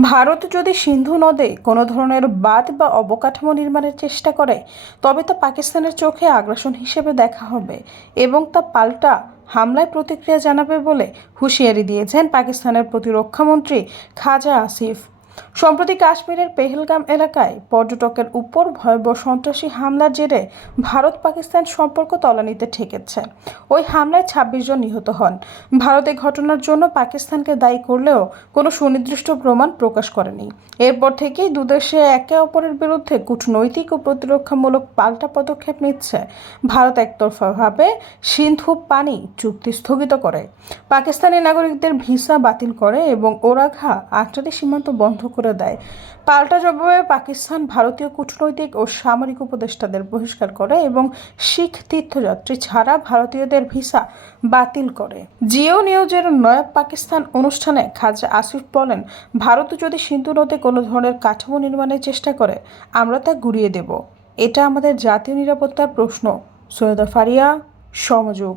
ভারত যদি সিন্ধু নদে কোনো ধরনের বাঁধ বা অবকাঠামো নির্মাণের চেষ্টা করে, তবে তা পাকিস্তানের চোখে আগ্রাসন হিসেবে দেখা হবে এবং তা পাল্টা হামলায় প্রতিক্রিয়া জানাবে বলে হুঁশিয়ারি দিয়েছেন পাকিস্তানের প্রতিরক্ষামন্ত্রী খাজা আসিফ। সম্প্রতি কাশ্মীরের পেহেলগাম এলাকায় পর্যটকের উপর ভয়াবহ সন্ত্রাসী হামলার জেরে ভারত পাকিস্তান সম্পর্ক তলানিতে ঠেকেছে। ওই হামলায় ২৬ জন নিহত হন। ভারত এই ঘটনার জন্য পাকিস্তানকে দায়ী করলেও কোনো সুনির্দিষ্ট প্রমাণ প্রকাশ করেনি। এরপর থেকেই দুদেশে একে অপরের বিরুদ্ধে কূটনৈতিক ও প্রতিরক্ষামূলক পাল্টা পদক্ষেপ নিচ্ছে। ভারত একতরফাভাবে সিন্ধু পানি চুক্তি স্থগিত করে, পাকিস্তানি নাগরিকদের ভিসা বাতিল করে এবং ওরাঘা আটচারি সীমান্ত বন্ধ করে দেয়। পাল্টা জবাবে পাকিস্তান ভারতীয় কূটনৈতিক ও সামরিক উপদেষ্টাদের বহিষ্কার করে এবং শিখ তীর্থযাত্রী ছাড়া ভারতীয়দের ভিসা বাতিল করে। জিও নিউজের নয়া পাকিস্তান অনুষ্ঠানে খাজা আসিফ বলেন, ভারত যদি সিন্ধু নদে কোনো ধরনের কাঠামো নির্মাণের চেষ্টা করে, আমরা তা গুঁড়িয়ে দেব। এটা আমাদের জাতীয় নিরাপত্তার প্রশ্ন। সৈয়দা ফারিয়া, সমযোগ।